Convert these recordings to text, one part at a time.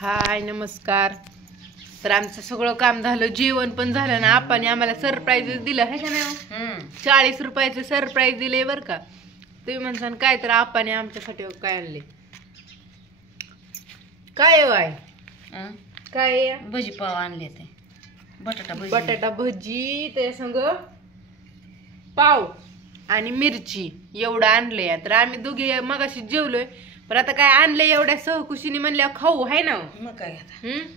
हाय नमस्कार. तर आमचं सगळं काम झालं, जेवण पण झालं ना. आपण आम्हाला सरप्राईज दिलं आहे का नाही? 40 रुपयाचं सरप्राईज दिले बरं का. तुम्ही म्हणसान काय, तर आपण आमच्यासाठी काय आणले? काय आहे काय? भजी पाव आणले ते बटाटा भजी, त्या संग पाव आणि मिरची एवढं आणलंय. तर आम्ही दोघे मगाशी जेवलोय, पण आता काय आणलंय एवढ्या सहकुशीने म्हणल्यावर खाऊ आहे ना. मग काय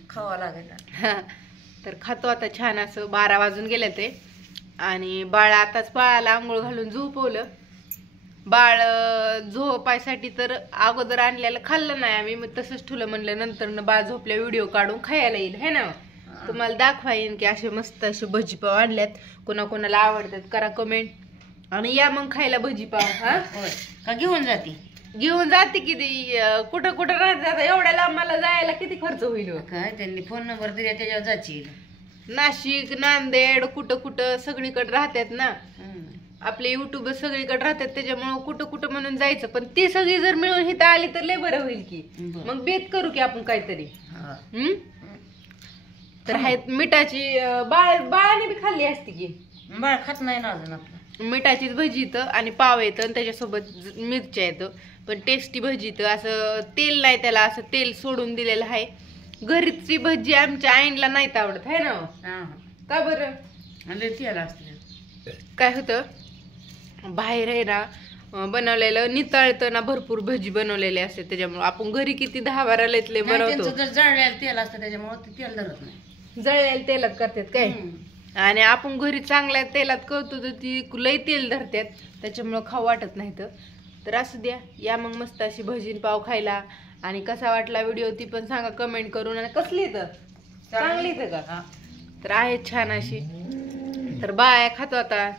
खावा लागेल. तर खातो आता छान असं. 12 वाजून गेले ते. आणि बाळ आताच बाळाला आंघोळ घालून झोपवलं. बाळ झोपायसाठी तर अगोदर आणलेलं खाल्लं नाही आम्ही, मग तसंच ठुलं. म्हणलं नंतर बाळ झोपल्या व्हिडिओ काढून खायला येईल है ना. तुम्हाला दाखवाईन की असे मस्त असे भजीपाव आणल्यात. कोणाकोणाला आवडतात करा कमेंट. आणि या मग खायला भजीपाव. हा का घेऊन जाते किती कुठं कुठं राहतात एवढ्या लांब मला जायला किती खर्च होईल? काय त्यांनी फोन नंबर दिला त्याच्यावर जायची. नाशिक नांदेड कुठं कुठं सगळीकडे राहतात ना. आपले युट्यूबर सगळीकडे राहतात, त्याच्यामुळं कुठं कुठं म्हणून जायचं. पण ती सगळी जर मिळून इथं आली तर लय बरं होईल की. मग बेत करू की आपण काहीतरी. तर आहेत मिठाची बाळाने बी खाल्ली असती की. बाळ खात नाही ना अजून आपलं. मिठाचीच भजी येतं आणि पाव येतं आणि त्याच्यासोबत मिरच्या येतं. पण टेस्टी भजी येतं. असं तेल नाही त्याला, असं तेल सोडून दिलेलं आहे. घरची भजी आमच्या आईनला नाहीत आवडत है ना. का बरं? तेल असते. काय होतं, बाहेर आहे ना बनवलेलं नितळतं ना, भरपूर भजी बनवलेले असते. त्याच्यामुळे आपण घरी किती 10-12 लेतले बनवतो. जळलेलं तेल असतं त्याच्यामुळे ते तेल धरत नाही. जळलेल्या तेलात करतात काय. आणि आपण घरी चांगल्या तेलात करतो तर ती लई तेल धरतात, त्याच्यामुळं खाऊ वाटत नाही. तर असू द्या, या मग मस्त अशी भजी पाव खायला. आणि कसा वाटला व्हिडिओ ती पण सांगा कमेंट करून. आणि कसली तर चांगली तर का. तर आहे छान अशी. तर बाय खातो आता.